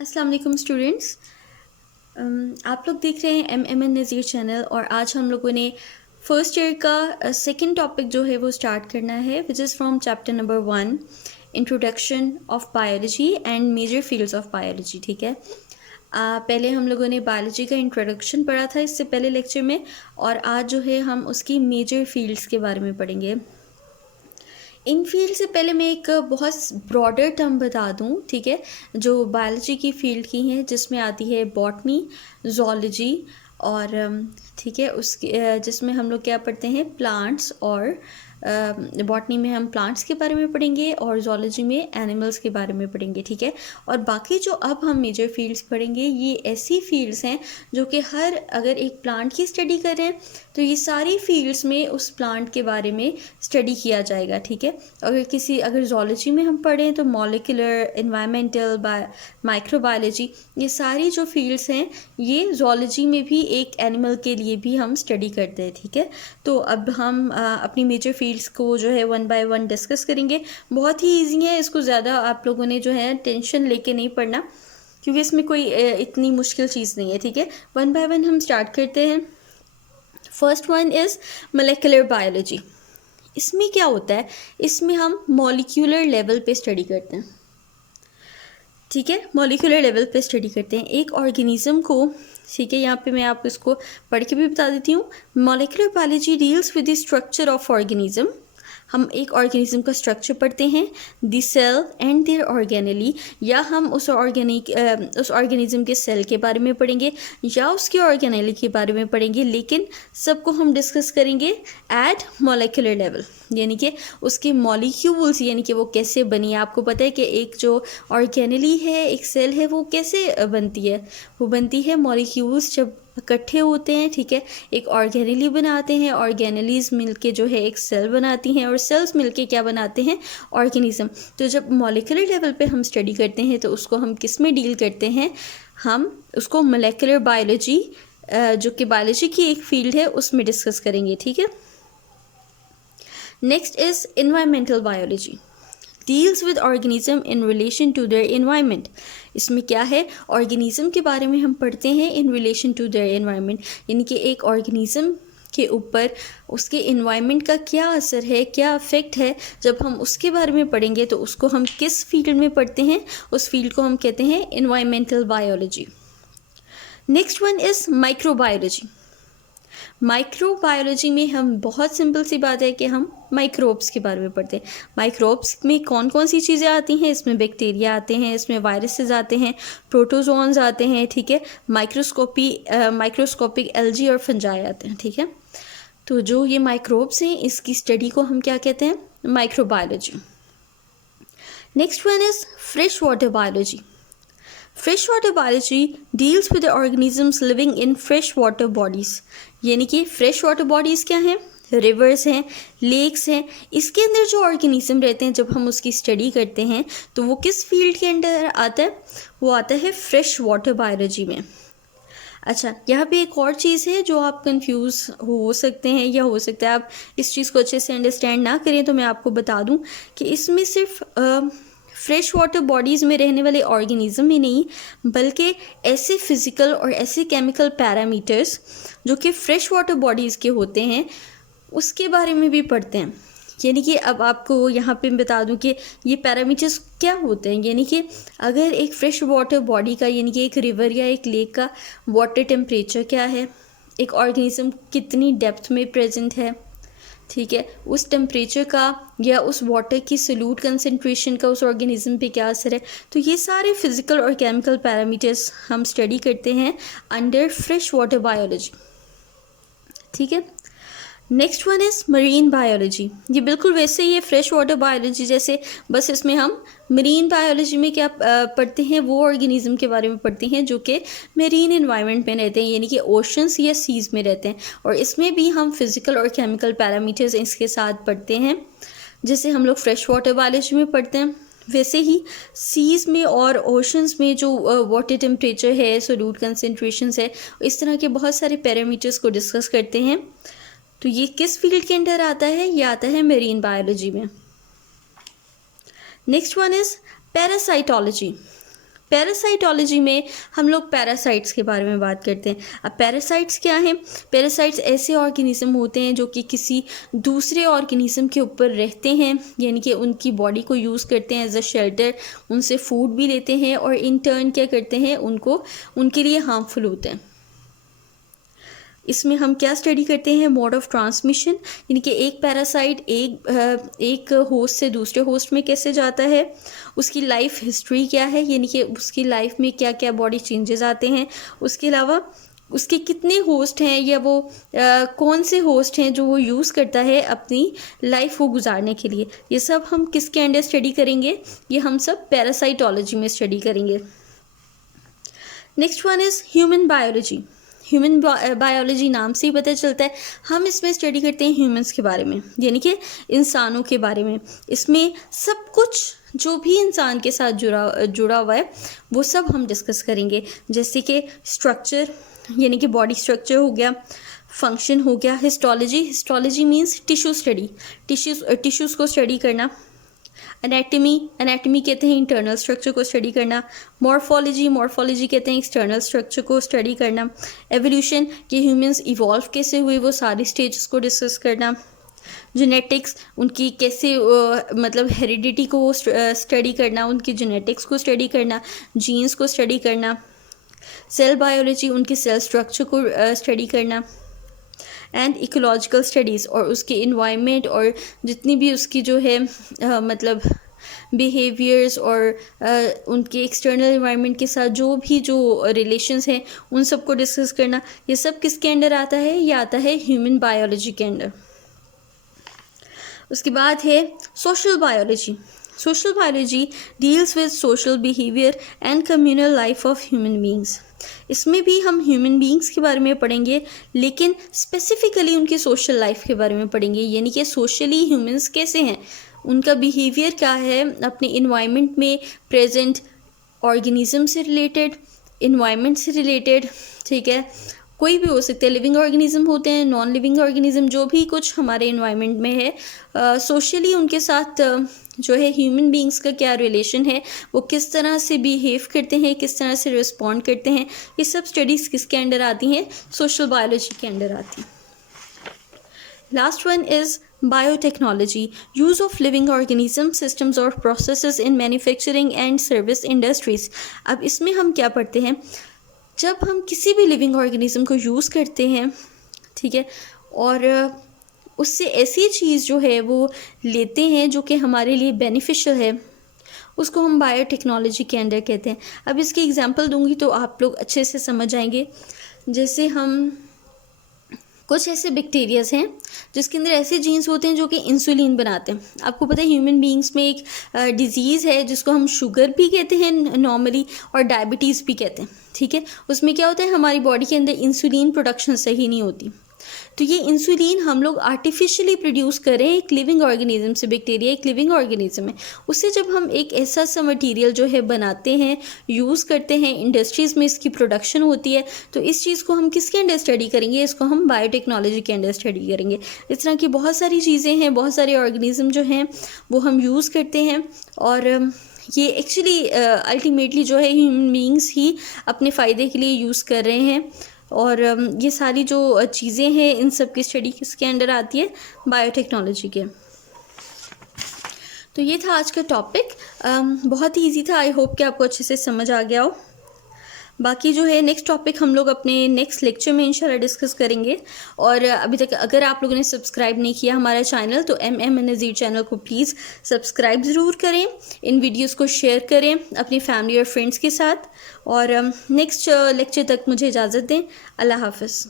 अस्सलाम वालेकुम स्टूडेंट्स। आप लोग देख रहे हैं एम नज़ीर चैनल और आज हम लोगों ने फर्स्ट ईयर का सेकंड टॉपिक जो है वो स्टार्ट करना है which is from chapter number 1 introduction of biology and major fields of biology. ठीक है, पहले हम लोगों ने बायोलॉजी का इंट्रोडक्शन पढ़ा था इससे पहले लेक्चर में, और आज जो है हम उसकी मेजर फील्ड्स के बारे में पढ़ेंगे। इन फील्ड से पहले मैं एक बहुत ब्रॉडर टर्म बता दूं, ठीक है, जो बायोलॉजी की फील्ड की हैं, जिसमें आती है बॉटनी, ज़ूलॉजी और ठीक है उसके जिसमें हम लोग क्या पढ़ते हैं, प्लांट्स। और बॉटनी में हम प्लांट्स के बारे में पढ़ेंगे और ज़ूलॉजी में एनिमल्स के बारे में पढ़ेंगे। ठीक है, और बाकी जो अब हम मेजर फील्ड्स पढ़ेंगे ये ऐसी फील्ड्स हैं जो कि अगर एक प्लांट की स्टडी करें तो ये सारी फील्ड्स में उस प्लांट के बारे में स्टडी किया जाएगा। ठीक है, अगर ज़ूलॉजी में हम पढ़ें तो मॉलिक्यूलर, एनवायरमेंटल, माइक्रोबायोलॉजी, ये सारी जो फील्ड्स हैं ये ज़ूलॉजी में भी एक एनिमल के लिए भी हम स्टडी करते हैं। ठीक है, तो अब हम अपनी मेजर फील्ड्स को जो है वन बाय वन डिस्कस करेंगे। बहुत ही ईजी है, इसको ज़्यादा आप लोगों ने जो है टेंशन लेके नहीं पढ़ना, क्योंकि इसमें कोई इतनी मुश्किल चीज़ नहीं है। ठीक है, वन बाय वन हम स्टार्ट करते हैं। First one is molecular biology. इसमें क्या होता है, इसमें हम मॉलिक्यूलर लेवल पे स्टडी करते हैं। ठीक है, मॉलिक्यूलर लेवल पे स्टडी करते हैं एक ऑर्गेनिज्म को। ठीक है, यहाँ पे मैं आपको इसको पढ़ के भी बता देती हूँ। Molecular biology deals with the structure of organism. हम एक ऑर्गेनिज्म का स्ट्रक्चर पढ़ते हैं, the cell and their organelle, या हम उस ऑर्गेनिज्म के सेल के बारे में पढ़ेंगे या उसके ऑर्गेनेली के बारे में पढ़ेंगे, लेकिन सबको हम डिस्कस करेंगे एट मॉलिक्यूलर लेवल, यानी कि उसके मॉलिक्यूल्स, यानी कि वो कैसे बनी है। आपको पता है कि एक जो ऑर्गेनेली है, एक सेल है, वो कैसे बनती है, वो बनती है मॉलिक्यूल्स जब इकट्ठे होते हैं। ठीक है, एक ऑर्गेनेली बनाते हैं, ऑर्गेनेलीज मिलके जो है एक सेल बनाती हैं, और सेल्स मिलके क्या बनाते हैं, ऑर्गेनिज्म। तो जब मॉलिक्यूलर लेवल पे हम स्टडी करते हैं तो उसको हम किस में डील करते हैं, हम उसको मोलेकुलर बायोलॉजी, जो कि बायोलॉजी की एक फील्ड है, उसमें डिस्कस करेंगे। ठीक है, next is environmental biology, deals with organism in relation to their environment. इसमें क्या है, ऑर्गेनिज्म के बारे में हम पढ़ते हैं in relation to their environment, यानी कि एक ऑर्गेनिज्म के ऊपर उसके एनवायरनमेंट का क्या असर है, क्या इफेक्ट है। जब हम उसके बारे में पढ़ेंगे तो उसको हम किस फील्ड में पढ़ते हैं, उस फील्ड को हम कहते हैं environmental biology. Next one is microbiology. Microbiology में हम बहुत सिंपल सी बात है कि हम माइक्रोब्स के बारे में पढ़ते हैं। माइक्रोब्स में कौन कौन सी चीज़ें आती हैं, इसमें बैक्टीरिया आते हैं, इसमें वायरसेस आते हैं, प्रोटोजोन्स आते हैं। ठीक है, माइक्रोस्कोपिक एल्गी और फंजाई आते हैं। ठीक है, तो जो ये माइक्रोब्स हैं इसकी स्टडी को हम क्या कहते हैं, microbiology. Next one is fresh water biology. Fresh water biology deals with organisms living in fresh water bodies, यानी कि फ्रेश वाटर बॉडीज़ क्या हैं, रिवर्स हैं, लेक्स हैं, इसके अंदर जो ऑर्गेनिज्म रहते हैं, जब हम उसकी स्टडी करते हैं तो वो किस फील्ड के अंदर आता है, वो आता है फ्रेश वाटर बायोलॉजी में। अच्छा, यहाँ पे एक और चीज़ है जो आप कंफ्यूज हो सकते हैं, या हो सकता है आप इस चीज़ को अच्छे से अंडरस्टैंड ना करें, तो मैं आपको बता दूँ कि इसमें सिर्फ फ्रेश वाटर बॉडीज़ में रहने वाले ऑर्गेनिज्म ही नहीं, बल्कि ऐसे फिज़िकल और ऐसे केमिकल पैरामीटर्स जो कि फ्रेश वाटर बॉडीज़ के होते हैं, उसके बारे में भी पढ़ते हैं। यानी कि अब आपको यहाँ पे बता दूँ कि ये पैरामीटर्स क्या होते हैं। यानी कि अगर एक फ्रेश वाटर बॉडी का, यानी कि एक रिवर या एक लेक का वाटर टेम्परेचर क्या है, एक ऑर्गेनिज्म कितनी डेप्थ में प्रेजेंट है, ठीक है, उस टेम्परेचर का या उस वाटर की सोल्यूट कंसनट्रेशन का उस ऑर्गेनिज्म पे क्या असर है, तो ये सारे फिजिकल और केमिकल पैरामीटर्स हम स्टडी करते हैं अंडर फ्रेश वाटर बायोलॉजी। ठीक है, next one is marine biology. ये बिल्कुल वैसे ही है फ्रेश वाटर बायोलॉजी जैसे, बस इसमें हम मरीन बायोलॉजी में क्या पढ़ते हैं, वो ऑर्गेनिज्म के बारे में पढ़ते हैं जो कि मरीन एनवायरनमेंट में रहते हैं, यानी कि ओशंस या सीज़ में रहते हैं, और इसमें भी हम फिज़िकल और केमिकल पैरामीटर्स इसके साथ पढ़ते हैं, जैसे हम लोग फ्रेश वाटर बायोलॉजी में पढ़ते हैं। वैसे ही सीज़ में और ओशंस में जो वाटर टेम्परेचर है, सोल्यूट कंसनट्रेशंस है, इस तरह के बहुत सारे पैरामीटर्स को डिस्कस करते हैं। तो ये किस फील्ड के अंदर आता है, ये आता है मेरीन बायोलॉजी में। Next one is parasitology. Parasitology में हम लोग पैरासाइट्स के बारे में बात करते हैं। अब पैरासाइट्स क्या हैं? पैरासाइट्स ऐसे ऑर्गेनिज्म होते हैं जो कि किसी दूसरे ऑर्गेनिज्म के ऊपर रहते हैं, यानी कि उनकी बॉडी को यूज़ करते हैं एज अ शेल्टर, उनसे फूड भी लेते हैं और इन टर्न क्या करते हैं, उनको उनके लिए हार्मफुल होते हैं। इसमें हम क्या स्टडी करते हैं? मोड ऑफ ट्रांसमिशन, यानी कि एक पैरासाइट एक होस्ट से दूसरे होस्ट में कैसे जाता है, उसकी लाइफ हिस्ट्री क्या है, यानी कि उसकी लाइफ में क्या क्या बॉडी चेंजेस आते हैं, उसके अलावा उसके कितने होस्ट हैं या वो कौन से होस्ट हैं जो वो यूज़ करता है अपनी लाइफ को गुजारने के लिए। ये सब हम किसके अंडर स्टडी करेंगे? ये हम सब पैरासाइटोलॉजी में स्टडी करेंगे। Next one is human biology. Human biology नाम से ही पता चलता है, हम इसमें स्टडी करते हैं ह्यूमंस के बारे में, यानी कि इंसानों के बारे में। इसमें सब कुछ जो भी इंसान के साथ जुड़ा हुआ है वो सब हम डिस्कस करेंगे, जैसे कि स्ट्रक्चर, यानी कि बॉडी स्ट्रक्चर हो गया, फंक्शन हो गया, histology means tissue study, tissues को स्टडी करना, एनाटमी कहते हैं इंटरनल स्ट्रक्चर को स्टडी करना, मॉर्फोलॉजी कहते हैं एक्सटर्नल स्ट्रक्चर को स्टडी करना, एवोल्यूशन कि ह्यूमंस इवॉल्व कैसे हुए वो सारी स्टेजेस को डिस्कस करना, जेनेटिक्स उनकी कैसे मतलब हेरिडिटी को स्टडी करना, उनकी जेनेटिक्स को स्टडी करना, जीन्स को स्टडी करना, सेल बायोलॉजी उनकी सेल स्ट्रक्चर को स्टडी करना, एंड इकोलॉजिकल स्टडीज़ और उसके इन्वायरमेंट और जितनी भी उसकी जो है मतलब बिहेवियर्स और उनके एक्सटर्नल इन्वायरमेंट के साथ जो रिलेशंस हैं उन सब को डिस्कस करना। ये सब किसके अंडर आता है? ये आता है ह्यूमन बायोलॉजी के अंडर। उसके बाद है social biology. Social biology deals with social behaviour and communal life of human beings. इसमें भी हम ह्यूमन बींग्स के बारे में पढ़ेंगे, लेकिन स्पेसिफिकली उनकी सोशल लाइफ के बारे में पढ़ेंगे, यानी कि सोशली ह्यूमंस कैसे हैं, उनका बिहेवियर क्या है अपने इन्वायरमेंट में प्रेजेंट ऑर्गेनिज्म से रिलेटेड, इन्वायरमेंट से रिलेटेड, ठीक है, कोई भी हो सकते हैं, लिविंग ऑर्गेनिज्म होते हैं, नॉन लिविंग ऑर्गेनिज्म, जो भी कुछ हमारे इन्वायरमेंट में है, सोशली उनके साथ जो है ह्यूमन बींग्स का क्या रिलेशन है, वो किस तरह से बिहेव करते हैं, किस तरह से रिस्पॉन्ड करते हैं, ये सब स्टडीज़ किसके अंडर आती हैं? सोशल बायोलॉजी के अंडर आती हैं। Last one is biotechnology, use of living organism systems और processes in manufacturing and service industries. अब इसमें हम क्या पढ़ते हैं? जब हम किसी भी लिविंग ऑर्गेनिज्म को यूज़ करते हैं, ठीक है, और उससे ऐसी चीज़ जो है वो लेते हैं जो कि हमारे लिए बेनिफिशियल है, उसको हम बायोटेक्नोलॉजी के अंडर कहते हैं। अब इसकी एग्जांपल दूंगी तो आप लोग अच्छे से समझ आएंगे। जैसे हम कुछ ऐसे बैक्टीरियाज हैं जिसके अंदर ऐसे जीन्स होते हैं जो कि इंसुलिन बनाते हैं। आपको पता है ह्यूमन बींग्स में एक डिजीज़ है जिसको हम शुगर भी कहते हैं नॉर्मली, और डायबिटीज़ भी कहते हैं, ठीक है। उसमें क्या होता है, हमारी बॉडी के अंदर इंसुलिन प्रोडक्शन सही नहीं होती, तो ये इंसुलिन हम लोग आर्टिफिशियली प्रोड्यूस करें एक लिविंग ऑर्गेनिज्म से। बैक्टीरिया एक लिविंग ऑर्गेनिज्म है, उससे जब हम एक ऐसा सा मटेरियल जो है बनाते हैं, यूज़ करते हैं, इंडस्ट्रीज़ में इसकी प्रोडक्शन होती है, तो इस चीज़ को हम किसके अंडर स्टडी करेंगे? इसको हम बायोटेक्नोलॉजी के अंडर स्टडी करेंगे। इस तरह की बहुत सारी चीज़ें हैं, बहुत सारे ऑर्गेनिज्म जो हैं वो हम यूज़ करते हैं, और ये एक्चुअली अल्टीमेटली जो है ह्यूमन बींग्स ही अपने फ़ायदे के लिए यूज़ कर रहे हैं। और ये सारी जो चीज़ें हैं इन सब की स्टडी किसके अंडर आती है? बायोटेक्नोलॉजी के। तो ये था आज का टॉपिक, बहुत ही इजी था। आई होप कि आपको अच्छे से समझ आ गया हो। बाकी जो है नेक्स्ट टॉपिक हम लोग अपने नेक्स्ट लेक्चर में इंशाल्लाह डिस्कस करेंगे। और अभी तक अगर आप लोगों ने सब्सक्राइब नहीं किया हमारा चैनल, तो MM नज़ीर चैनल को प्लीज़ सब्सक्राइब ज़रूर करें, इन वीडियोस को शेयर करें अपनी फैमिली और फ्रेंड्स के साथ। और नेक्स्ट लेक्चर तक मुझे इजाज़त दें। अल्लाह हाफ़िज़।